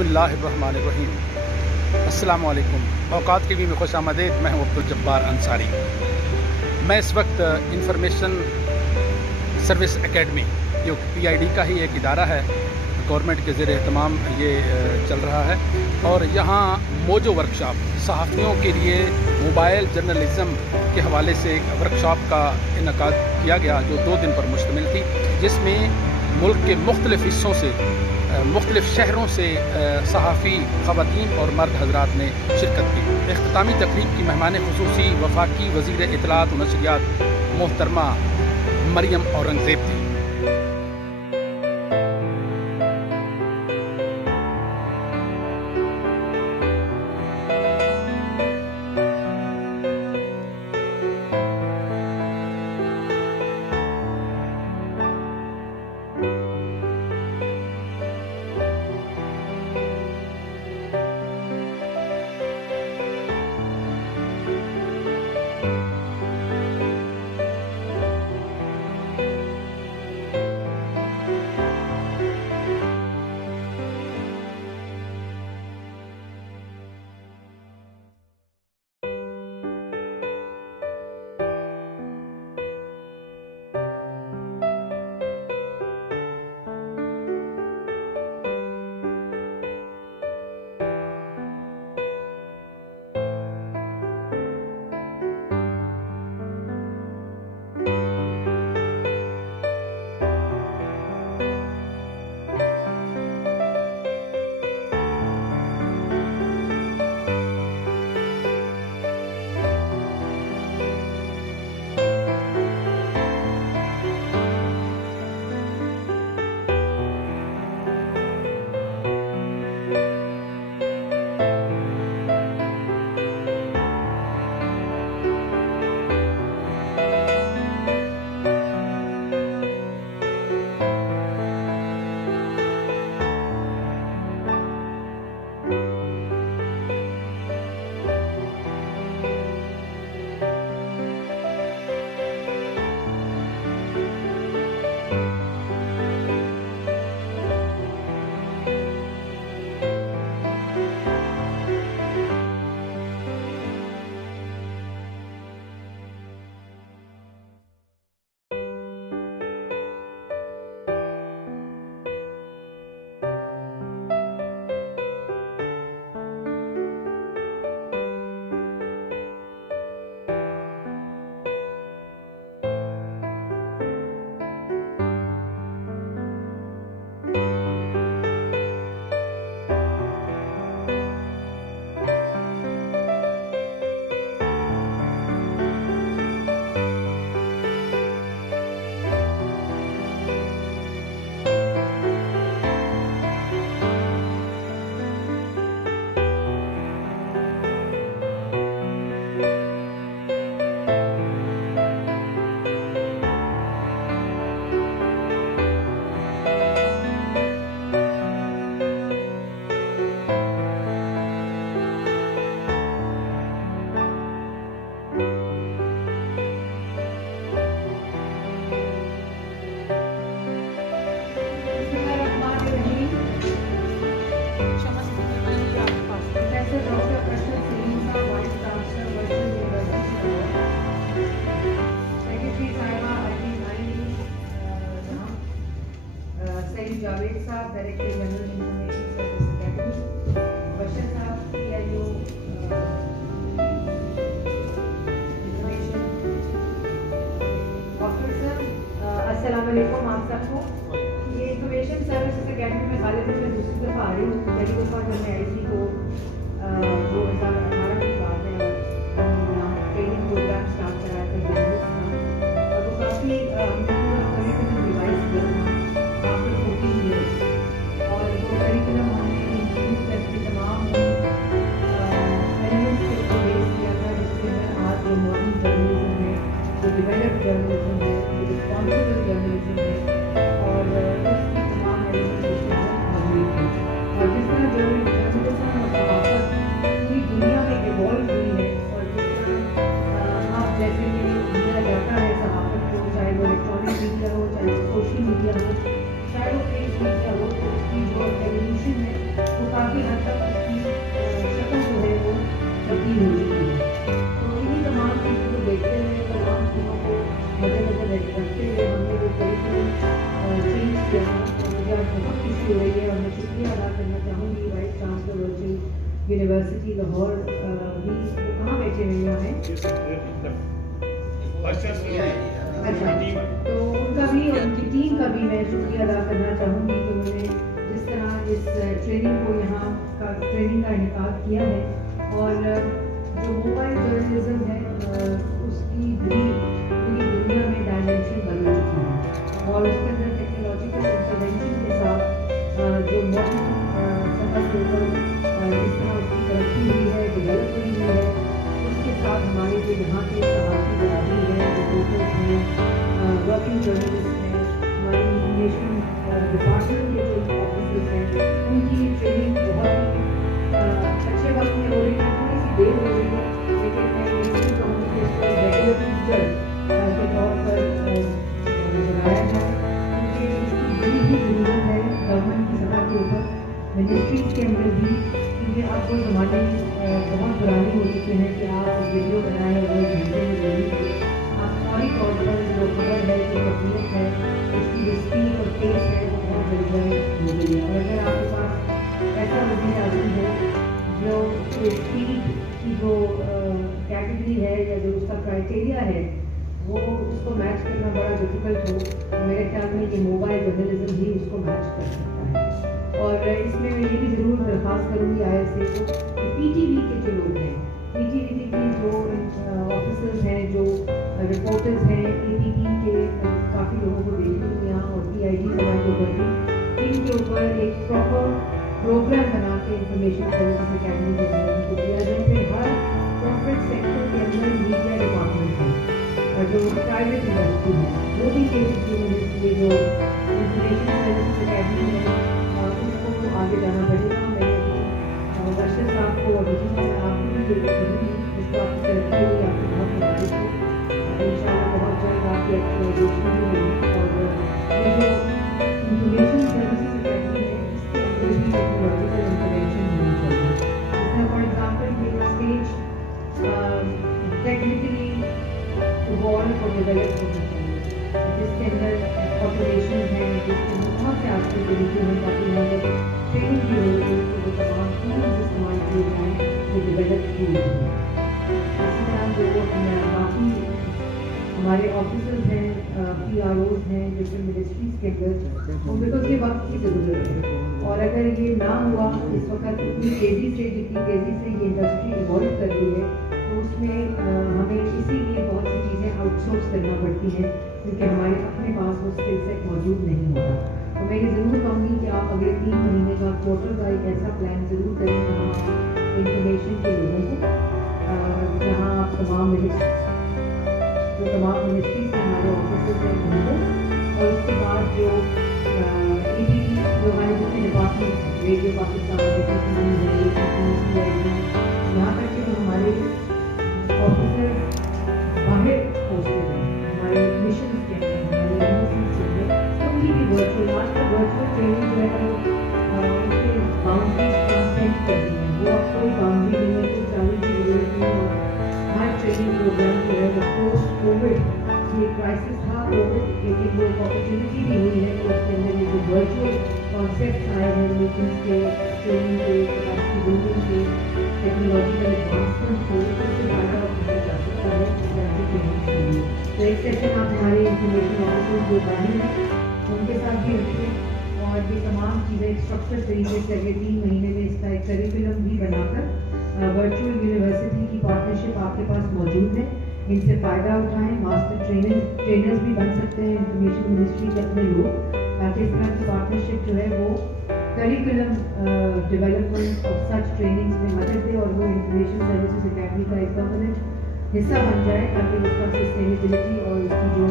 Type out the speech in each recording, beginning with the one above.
बिस्मिल्लाहिर्रहमानिर्रहीम। अस्सलाम वालेकुम। औकात टीवी में खुश आमदीद। मैं हूँ अब्दुल जब्बार अंसारी। मैं इस वक्त इंफॉर्मेशन सर्विस एकेडमी, जो PID का ही एक इदारा है, गवर्नमेंट के ज़ेर एहतमाम ये चल रहा है, और यहाँ मोजो वर्कशॉप सहाफ़ियों के लिए मोबाइल जर्नलिज़म के हवाले से एक वर्कशॉप का इनकाद किया गया, जो 2 दिन पर मुश्तमिल थी, जिसमें मुल्क के मुख्तलिफ़ हिस्सों से, मुख्तलिफ़ शहरों से सहाफ़ी ख़वातीन और मर्द हज़रात ने शिरकत की। इख्तितामी तकरीब की मेहमान ख़ुसूसी वफाकी वज़ीर इत्तलात व नशरियात मोहतरमा मरियम औरंगज़ेब थी। जावेद साहब director general information service academy, Bashar साहब PIO इंफॉर्मेशन ऑफिसर। अस्सलाम वालेकुम आप सबको। ये इंफॉर्मेशन सर्विस एकेडमी में गालिबन मैं दूसरी दफ़ा आ रही हूँ। पहली दफ़ा जब मैं आई थी तो 2018 की बात है, और यहाँ ट्रेनिंग प्रोग्राम स्टार्ट कराया था जर्नलिस्ट का, और वो काफ़ी हमने पूरा करिकुलम रिवाइज किया था आफ्टर 14 years, और वो करिकुलम हमने इंक्लूड करके तमाम एलिमेंट्स के ऊपर बेस किया था, जिसके अंदर आज जो मॉडर्न जर्नलिज्म है, जो डेवलप्ड जर्नलिज्म है, जो रिस्पॉन्सिबल जर्नलिज्म है, और उसकी तमाम एलिमेंट्स उसके अंदर मौजूद थे। और जिस तरह जर्नलिज्म और सहाफ़त पूरी दुनिया यूनिवर्सिटी लाहौर भी, वो कहाँ बैठे हुए हैं? अच्छा, तो उनका भी और उनकी टीम का भी मैं शुक्रिया अदा करना चाहूँगी कि उन्होंने जिस तरह इस ट्रेनिंग को यहाँ का ट्रेनिंग का इनेकाद किया है। और जो मोबाइल जर्नलिज्म है उसकी भी पूरी दुनिया में डायमेंशन बदल चुकी है, और उसके अंदर टेक्नोलॉजिकल इंटरवेंशन के साथ जो मॉडर्न सतह के ऊपर जिस तरह उसकी तरक्की हुई है, डेवलप हुई है, उसके साथ हमारे जो यहाँ के सहाफ़ी बरादरी है, रिपोर्टर्स हैं, वर्किंग जर्नलिस्ट हैं, हमारी इंफॉर्मेशन डिपार्टमेंट के जो ऑफिसर्स हैं, उनकी ट्रेनिंग बहुत ही अच्छे वक्त में हो रही है। थोड़ी सी देर हो रही है, लेकिन मैं ये भी कहूँगी कि इसको रेगुलर टीचर के तौर पर बनाया जाए, क्योंकि इसकी बड़ी ही ज़रूरत है गवर्नमेंट की सतह के ऊपर, मिनिस्ट्रीज के अंदर भी, क्योंकि आप वो ज़माने बहुत पुराने हो चुके हैं कि आप वीडियो बनाए और वो घंटे में जल्दी आप फौरी तौर पर जो खबर है, जो तकनीक है, उसकी जो स्पीड और पेस है वो बहुत जल्दी हो गई है। और अगर आपके पास ऐसा वज़ीर आज़म हो जो स्पीड की जो कैटेगरी है या जो उसका क्राइटेरिया है वो उसको मैच करना बड़ा डिफ़िकल्ट हो, तो मेरे ख्याल में ये मोबाइल जर्नलिज्म ही उसको मैच कर सकता है। और इसमें मैं ये भी ज़रूर दरख्वास्त करूँगी ISA को कि PTV के जो लोग हैं, PTV की जो ऑफिसर्स हैं, जो रिपोर्टर्स हैं, APP के काफ़ी लोगों को देखती हूँ यहाँ, और PID समाज के ऊपर भी, इनके ऊपर एक प्रॉपर प्रोग्राम बना के इंफॉर्मेशन सर्विसेज अकेडमी को दिया जाए। फिर हर कॉर्पोरेट सेक्टर के अंदर मीडिया डिपार्टमेंट है और जो प्राइवेट इंडस्ट्री है वो भी ये जो इंफॉर्मेशन सर्विसेज अकेडमी है उसको आगे जाना पड़ेगा। मैं वर्षा साहब को और आप भी ये करूँगी, इस बात की तरक्की हुई, आपकी बहुत मुबारक हो, इंशाल्लाह बहुत जल्द आपकी एक्चुअलाइजेशन भी होगी। और ये जो इंफॉर्मेशन सर्विसेज अकेडमी है इसके अंदर भी टेक्नोलॉजिकल इंटरवेंशन होनी चाहिए। जैसे फॉर एग्जाम्पल ये स्टेज टेक्निकली इवॉल्व और डेवलप होना चाहिए, जिसके अंदर ऑपरेशन है, जिसके अंदर बहुत से आज के तरीके हैं, ताकि यहाँ पर ट्रेनिंग भी हो रही है, जो तमाम टूल्स इस्तेमाल किए जाएँ वो डेवलप किए जाएँ। इसी तरह जो बाकी हमारे ऑफिसर्स हैं, PROs हैं डिफरेंट मिनिस्ट्रीज़ के अंदर, बिकॉज ये वक्त की ज़रूरत है। और अगर ये ना हुआ इस वक्त इतनी तेज़ी से, जितनी तेज़ी से ये इंडस्ट्री इवॉल्व कर रही है, तो उसमें हमें इसीलिए बहुत सी चीज़ें आउटसोर्स करना पड़ती हैं, क्योंकि हमारे अपने पास वो स्किल सेट मौजूद नहीं होता। तो मैं ये ज़रूर कहूँगी कि आप अगले 3 महीने का क्वार्टर का एक ऐसा प्लान ज़रूर करें जहाँ इंफॉर्मेशन के लोगों को, जहाँ आप तमाम मिनिस्ट्रीज़ के हमारे ऑफिसर्स हैं उनको, और उसके बाद जो APP जो हमारे दूसरे डिपार्टमेंट रेडियो पाकिस्तान, यहाँ तक कि जो हमारे ऑफिसर बाहर पोस्टेड हैं, हमारे मिशन के अंदर, हमारे यूनिवर्सिटीज़ के अंदर, उनकी भी वर्चुअल ट्रेनिंग जो है उसके बाउंड्रीज ट्रांसेंड कर दी हैं। वो अब कोई बाउंड्री नहीं है, कोई जाने की जरूरत नहीं है। हर ट्रेनिंग प्रोग्राम जो है वो पोस्ट कोविड ये क्राइसिस था कोविड, लेकिन वो अपॉर्चुनिटी भी हुई है, तो उसके अंदर ये जो वर्चुअल कॉन्सेप्ट आए हैं मीटिंग्स के, ट्रेनिंग के, कैपेसिटी बिल्डिंग के, टेक्नोलॉजिकल एडवांसमेंट को, उससे फ़ायदा उठाया जा सकता है ट्रेनिंग के लिए। तो एक सेशन आप हमारे इंफॉर्मेशन ऑफिसर्स जो बाहर हैं उनके साथ भी रखें, और ये तमाम चीज़ें स्ट्रक्चर तरीके से अगले 3 महीने में इसका एक करिकुलम भी बनाकर वर्चुअल यूनिवर्सिटी की पार्टनरशिप आपके पास मौजूद है, इनसे फ़ायदा उठाएं। मास्टर ट्रेनर्स भी बन सकते हैं इंफॉर्मेशन मिनिस्ट्री के अपने लोग, ताकि इस तरह की पार्टनरशिप जो है वो curriculum development of such trainings में मदद दे, और वो इंफॉर्मेशन सर्विसेज अकेडमी का एक परमानेंट हिस्सा बन जाए, ताकि उसका सस्टेनेबिलिटी और उसकी जो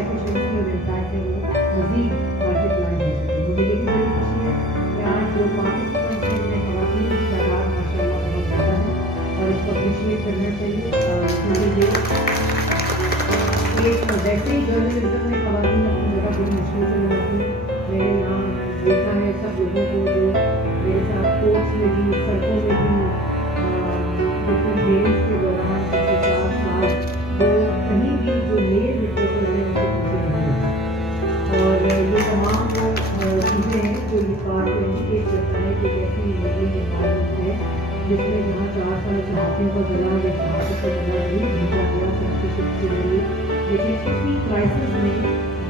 एफिशिएंसी और इम्पैक्ट है वो मज़ीद मल्टीप्लाई हो सके। मुझे ये भी बड़ी खुशी है कि आज जो पार्टिसिपेंट्स हैं उनमें ख़वातीन की तादाद माशाल्लाह बहुत ज़्यादा है, और इसको अप्रिशिएट करना चाहिए। क्योंकि ये वैसे ही जर्नलिज्म में ख़वातीन अपनी जगह बड़ी मुश्किल से बनाती हैं। मैंने यहाँ देखा है सब लोगों को जो मेरे साथ कोर्ट्स में भी, सड़कों में भी, डिफरेंट गेम्स के दौरान पिछले 4 साल वो कहीं भी जो मेल रिपोर्टर हैं उनके पीछे नहीं है। और ये तमाम वो चीज़ें हैं जो इस बात को इंडिकेट करता है कि कैसी मुस्लिम इन्वायरमेंट है جس میں جہاں 4 سال صحافیوں کو ذرا یا صحافت کو ذرا نہیں بھیجا گیا سینسرشپ کے ذریعے، لیکن اسی کرائسس میں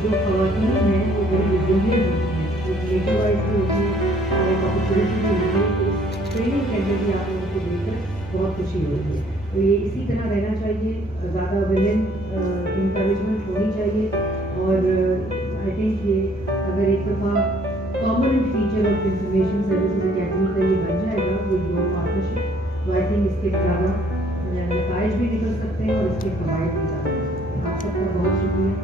جو خواتین ہیں وہ بڑی ریزیلینٹ ہوتی ہیں، ایک نیچر وائز بھی ہوتی ہے اور ایک اپرچونیٹی بھی ہوتی ہے کہ اس ٹریننگ سینٹر بھی آپ لوگوں کو دے کر بہت خوشی ہوتی ہے. تو یہ اسی طرح رہنا چاہیے، زیادہ ویمن انکریجمنٹ ہونی چاہیے. اور آئی تھنک یہ اگر ایک دفعہ common feature of information services academy کا یہ بن جائے گا ود یور پارٹنرشپ، تو آئی تھنک اس کے زیادہ نتائج بھی نکل سکتے ہیں اور اس کے فوائد بھی زیادہ ہو سکتے ہیں. آپ سب کا بہت شکریہ.